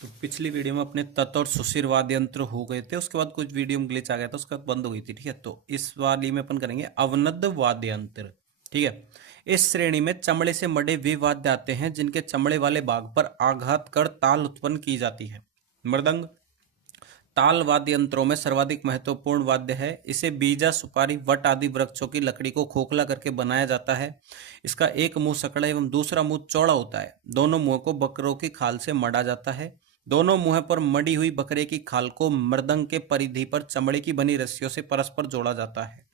तो पिछली वीडियो में अपने तत् और सुशिर वाद्य यंत्र हो गए थे। उसके बाद कुछ वीडियो में ग्लिच आ गया था, उसके बाद बंद हो गई थी। ठीक है, तो इस वाली में अपन करेंगे अवनद वाद्य यंत्र। ठीक है, इस श्रेणी में चमड़े से मढ़े वे वाद्य आते हैं जिनके चमड़े वाले भाग पर आघात कर ताल उत्पन्न की जाती है। मृदंग ताल वाद्य यंत्रों में सर्वाधिक महत्वपूर्ण वाद्य है। इसे बीजा, सुपारी, वट आदि वृक्षों की लकड़ी को खोखला करके बनाया जाता है। इसका एक मुंह सकड़ा एवं दूसरा मुंह चौड़ा होता है। दोनों मुंह को बकरों की खाल से मढ़ा जाता है। दोनों मुंह पर मढ़ी हुई बकरे की खाल को मृदंग के परिधि पर चमड़े की बनी रस्सियों से परस्पर जोड़ा जाता है।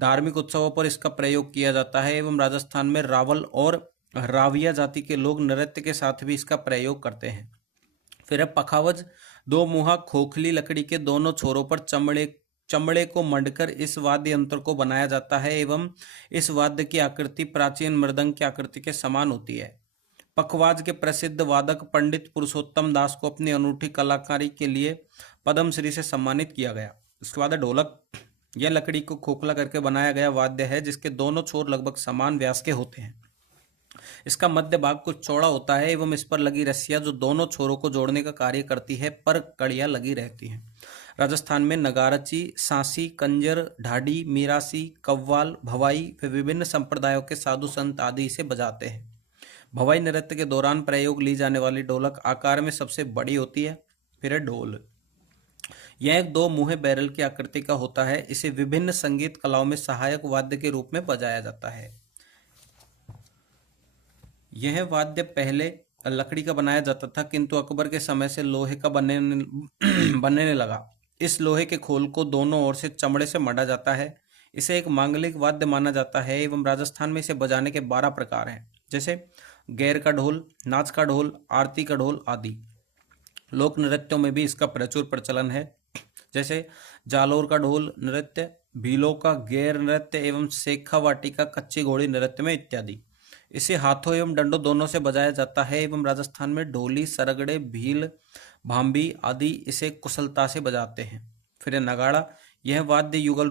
धार्मिक उत्सवों पर इसका प्रयोग किया जाता है एवं राजस्थान में रावल और राविया जाति के लोग नृत्य के साथ भी इसका प्रयोग करते हैं। फिर है पखावज। दो मुहा खोखली लकड़ी के दोनों छोरों पर चमड़े को मंडकर इस वाद्य यंत्र को बनाया जाता है एवं इस वाद्य की आकृति प्राचीन मृदंग की आकृति के समान होती है। पखवाज के प्रसिद्ध वादक पंडित पुरुषोत्तम दास को अपनी अनूठी कलाकारी के लिए पद्मश्री से सम्मानित किया गया। उसके बाद है ढोलक। यह लकड़ी को खोखला करके बनाया गया वाद्य है जिसके दोनों छोर लगभग समान व्यास के होते हैं। इसका मध्य भाग कुछ चौड़ा होता है एवं इस पर लगी रस्सियां जो दोनों छोरों को जोड़ने का कार्य करती है पर कड़ियां लगी रहती हैं। राजस्थान में नगारची, सांसी, कंजर, ढाडी, मीरासी, कव्वाल, भवाई व विभिन्न संप्रदायों के साधु संत आदि इसे बजाते हैं। भवाई नृत्य के दौरान प्रयोग ली जाने वाली ढोलक आकार में सबसे बड़ी होती है। फिर है ढोल। यह एक दो मुहे बैरल की आकृति का होता है। इसे विभिन्न संगीत कलाओं में सहायक वाद्य के रूप में बजाया जाता है। यह वाद्य पहले लकड़ी का बनाया जाता था किंतु अकबर के समय से लोहे का बनने लगा। इस लोहे के खोल को दोनों ओर से चमड़े से मढ़ा जाता है। इसे एक मांगलिक वाद्य माना जाता है एवं राजस्थान में इसे बजाने के 12 प्रकार हैं, जैसे गैर का ढोल, नाच का ढोल, आरती का ढोल आदि। लोक नृत्यों में भी इसका प्रचुर प्रचलन है, जैसे जालोर का ढोल नृत्य, भीलों का गैर नृत्य एवं शेखावाटी का कच्ची घोड़ी नृत्य में इत्यादि। इसे हाथों एवं डंडों दोनों से बजाया जाता है एवं राजस्थान में ढोली, सरगड़े, भील, भांबी आदि इसे कुशलता से बजाते हैं। फिर है नगाड़ा। यह वाद्य युगल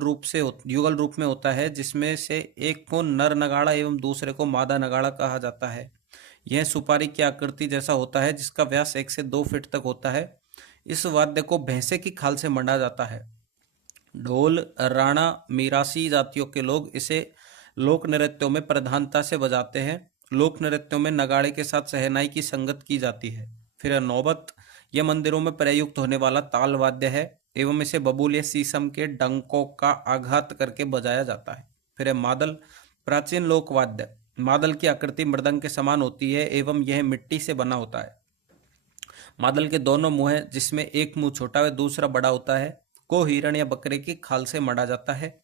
रूप में होता है जिसमें से एक को नर नगाड़ा एवं दूसरे को मादा नगाड़ा कहा जाता है। यह सुपारी की आकृति जैसा होता है जिसका व्यास 1 से 2 फीट तक होता है। इस वाद्य को भैंसे की खाल से मंडा जाता है। ढोल राणा मीरासी जातियों के लोग इसे लोक नृत्यों में प्रधानता से बजाते हैं। लोक नृत्यों में नगाड़े के साथ शहनाई की संगत की जाती है। फिर है नौबत। यह मंदिरों में प्रयुक्त होने वाला ताल वाद्य है एवं इसे बबूल या शीशम के डंकों का आघात करके बजाया जाता है। फिर है मादल। प्राचीन लोक वाद्य। मादल की आकृति मृदंग के समान होती है एवं यह मिट्टी से बना होता है। मादल के दोनों मुंह हैं जिसमें एक मुंह छोटा व दूसरा बड़ा होता है, को हिरण या बकरे की खाल से मढ़ा जाता है।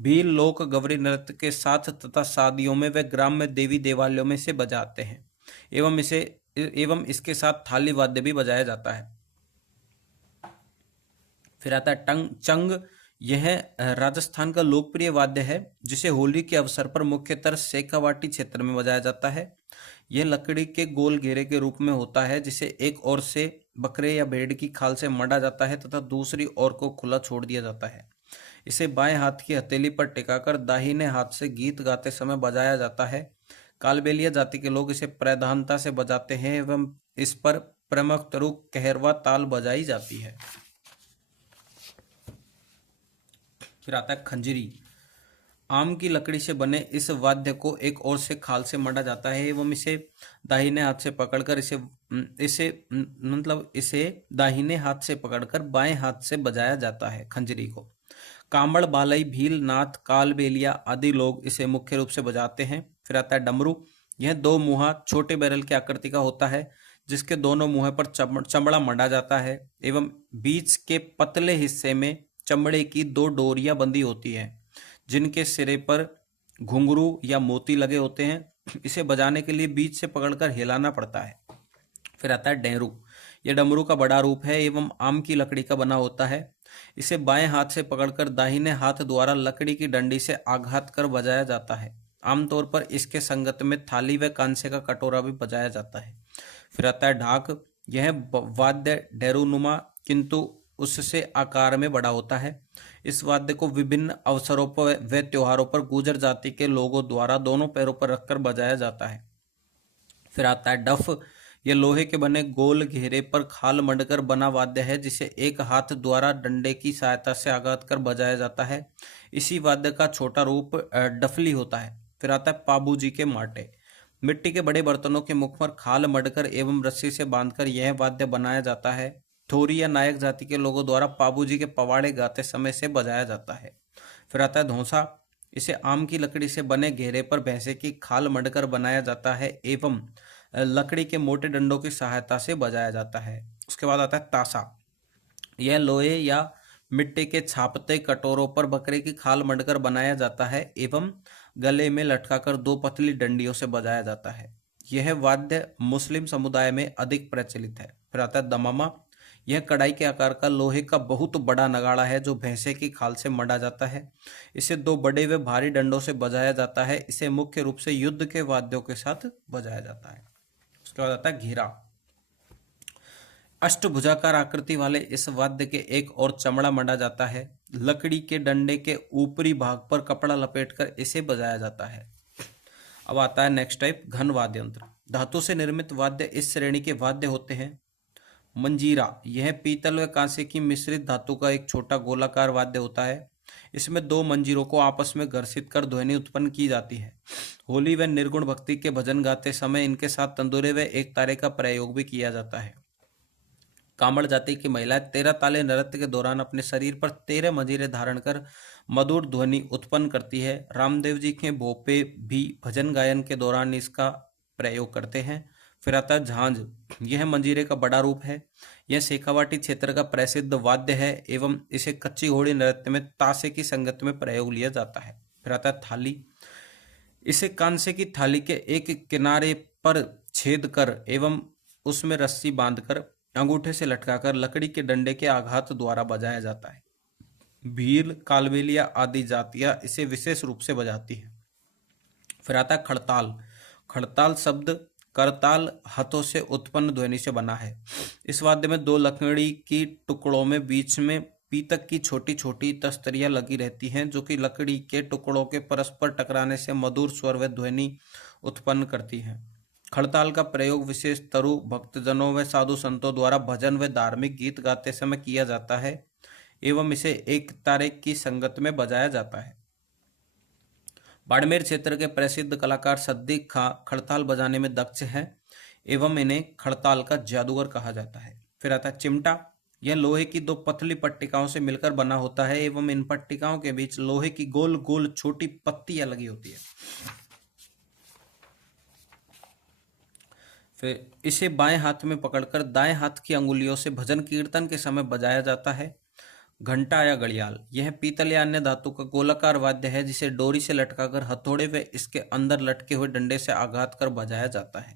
भील लोक गवरी नृत्य के साथ तथा शादियों में व ग्राम में देवी देवालयों में से बजाते हैं एवं इसके साथ थाली वाद्य भी बजाया जाता है। फिर आता है चंग। यह राजस्थान का लोकप्रिय वाद्य है जिसे होली के अवसर पर मुख्यतः शेखावाटी क्षेत्र में बजाया जाता है। यह लकड़ी के गोल घेरे के रूप में होता है जिसे एक ओर से बकरे या भेड़ की खाल से मढ़ा जाता है तथा दूसरी ओर को खुला छोड़ दिया जाता है। इसे बाएं हाथ की हथेली पर टिकाकर दाहिने हाथ से गीत गाते समय बजाया जाता है। कालबेलिया जाति के लोग इसे प्रधानता से बजाते हैं एवं इस पर प्रमुख तरु कहरवा ताल बजाई जाती है। फिर आता है खंजरी। आम की लकड़ी से बने इस वाद्य को एक ओर से खाल से मढ़ा जाता है एवं इसे दाहिने हाथ से पकड़कर इसे दाहिने हाथ से पकड़कर बाएं हाथ से बजाया जाता है। खंजरी को कांबड़, बालई, भील, नाथ, कालबेलिया आदि लोग इसे मुख्य रूप से बजाते हैं। फिर आता है डमरू। यह दो मुहा छोटे बैरल की आकृति का होता है जिसके दोनों मुंह पर चमड़ा मढ़ा जाता है एवं बीच के पतले हिस्से में चमड़े की 2 डोरियां बंधी होती है जिनके सिरे पर घुंघरू या मोती लगे होते हैं। इसे बजाने के लिए बीच से पकड़कर हिलाना पड़ता है। फिर आता है डेरू। यह डमरू का बड़ा रूप है एवं आम की लकड़ी का बना होता है। इसे बाएं हाथ से पकड़कर दाहिने हाथ द्वारा लकड़ी की डंडी से आघात कर बजाया जाता है। आमतौर पर इसके संगत में थाली व कांसे का कटोरा भी बजाया जाता है। फिर आता है ढाक। यह वाद्य डेरूनुमा किंतु उससे आकार में बड़ा होता है। इस वाद्य को विभिन्न अवसरों पर व त्योहारों पर गुर्जर जाति के लोगों द्वारा दोनों पैरों पर रखकर बजाया जाता है। फिर आता है डफ। यह लोहे के बने गोल घेरे पर खाल मढ़कर बना वाद्य है जिसे एक हाथ द्वारा डंडे की सहायता से आघात कर बजाया जाता है। इसी वाद्य का छोटा रूप डफली होता है। फिर आता है पाबूजी के माटे। मिट्टी के बड़े बर्तनों के मुख पर खाल मढ़कर एवं रस्सी से बांधकर यह वाद्य बनाया जाता है। थोरी या नायक जाति के लोगों द्वारा पाबूजी के पवाड़े गाते समय से बजाया जाता है। फिर आता है धौंसा। इसे आम की लकड़ी से बने घेरे पर भैंसे की खाल मढ़कर बनाया जाता है एवं लकड़ी के मोटे डंडों की सहायता से बजाया जाता है। उसके बाद आता है ताशा। यह लोहे या मिट्टी के छापते कटोरों पर बकरे की खाल मढ़कर बनाया जाता है एवं गले में लटकाकर दो पतली डंडियों से बजाया जाता है। यह वाद्य मुस्लिम समुदाय में अधिक प्रचलित है। फिर आता है दमामा। यह कड़ाई के आकार का लोहे का बहुत बड़ा नगाड़ा है जो भैंसे की खाल से मढ़ा जाता है। इसे दो बड़े व भारी डंडों से बजाया जाता है। इसे मुख्य रूप से युद्ध के वाद्यों के साथ बजाया जाता है। उसके बाद आता है घेरा। अष्टभुजाकार आकृति वाले इस वाद्य के एक और चमड़ा मढ़ा जाता है। लकड़ी के डंडे के ऊपरी भाग पर कपड़ा लपेटकर इसे बजाया जाता है। अब आता है नेक्स्ट टाइप, घन वाद्य यंत्र। धातु से निर्मित वाद्य इस श्रेणी के वाद्य होते हैं। मंजीरा। यह पीतल व कांसे की मिश्रित धातु का एक छोटा गोलाकार वाद्य होता है। इसमें दो मंजीरों को आपस में घर्षित कर ध्वनि उत्पन्न की जाती है। होली व निर्गुण भक्ति के भजन गाते समय इनके साथ तंदूरे व एक तारे का प्रयोग भी किया जाता है। कामड़ जाति की महिलाएं 13 ताले नृत्य के दौरान अपने शरीर पर 13 मंजीरे धारण कर मधुर ध्वनि उत्पन्न करती है। रामदेव जी के भोपे भी भजन गायन के दौरान इसका प्रयोग करते हैं। फिर आता है झांझ। यह मंजीरे का बड़ा रूप है। यह शेखावाटी क्षेत्र का प्रसिद्ध वाद्य है एवं इसे कच्ची घोड़ी नृत्य में ताशे की संगत में प्रयोग लिया जाता है। फिर आता है थाली। इसे कांसे की थाली के एक किनारे पर छेद कर एवं उसमें रस्सी बांधकर अंगूठे से लटकाकर लकड़ी के डंडे के आघात द्वारा बजाया जाता है। भील, कालबेलिया आदि जातियां इसे विशेष रूप से बजाती है। फिर आता है खड़ताल। खड़ताल शब्द करताल हाथों से उत्पन्न ध्वनि से बना है। इस वाद्य में दो लकड़ी की टुकड़ों में बीच में पीतक की छोटी छोटी तस्तरियां लगी रहती हैं जो कि लकड़ी के टुकड़ों के परस्पर टकराने से मधुर स्वर व ध्वनि उत्पन्न करती हैं। खड़ताल का प्रयोग विशेष तरु भक्तजनों व साधु संतों द्वारा भजन व धार्मिक गीत गाते समय किया जाता है एवं इसे एक तारे की संगत में बजाया जाता है। बाड़मेर क्षेत्र के प्रसिद्ध कलाकार सद्दीक खां खड़ताल बजाने में दक्ष हैं एवं इन्हें खड़ताल का जादूगर कहा जाता है। फिर आता है चिमटा। यह लोहे की दो पतली पट्टिकाओं से मिलकर बना होता है एवं इन पट्टिकाओं के बीच लोहे की गोल गोल छोटी पत्तियां लगी होती है। फिर इसे बाएं हाथ में पकड़कर दाएं हाथ की अंगुलियों से भजन कीर्तन के समय बजाया जाता है। घंटा या घड़ियाल। यह पीतल या अन्य धातु का गोलाकार वाद्य है जिसे डोरी से लटकाकर हथौड़े व इसके अंदर लटके हुए डंडे से आघात कर बजाया जाता है।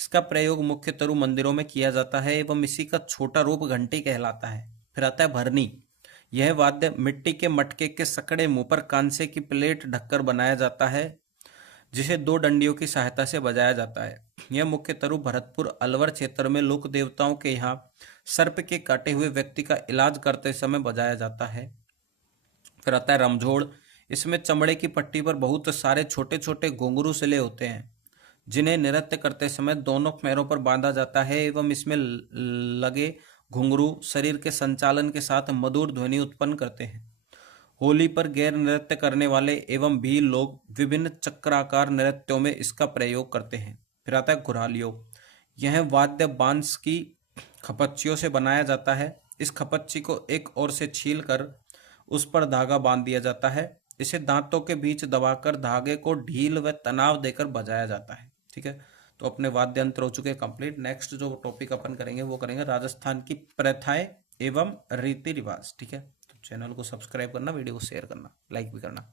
इसका प्रयोग मुख्यतरू मंदिरों में किया जाता है एवं इसी का छोटा रूप घंटी कहलाता है। फिर आता है भरनी। यह वाद्य मिट्टी के मटके के सकड़े मुंह पर कांसे की प्लेट ढककर बनाया जाता है जिसे दो डंडियों की सहायता से बजाया जाता है। यह मुख्यतरू भरतपुर अलवर क्षेत्र में लोक देवताओं के यहाँ सर्प के काटे हुए व्यक्ति का इलाज करते समय बजाया जाता है। फिर आता है रमझोड़। इसमें चमड़े की पट्टी पर बहुत सारे छोटे छोटे घुंघरू सिले होते हैं जिन्हें नृत्य करते समय दोनों पैरों पर बांधा जाता है एवं इसमें लगे घुंघरू शरीर के संचालन के साथ मधुर ध्वनि उत्पन्न करते हैं। होली पर गैर नृत्य करने वाले एवं भी लोग विभिन्न चक्राकार नृत्यों में इसका प्रयोग करते हैं। फिर आता है घुरालियो। यह वाद्य बांस की खपच्चियों से बनाया जाता है। इस खपच्ची को एक ओर से छील कर उस पर धागा बांध दिया जाता है। इसे दांतों के बीच दबाकर धागे को ढील व तनाव देकर बजाया जाता है। ठीक है, तो अपने वाद्य यंत्र हो चुके कंप्लीट। नेक्स्ट जो टॉपिक अपन करेंगे वो करेंगे राजस्थान की प्रथाएं एवं रीति रिवाज। ठीक है, तो चैनल को सब्सक्राइब करना, वीडियो को शेयर करना, लाइक भी करना।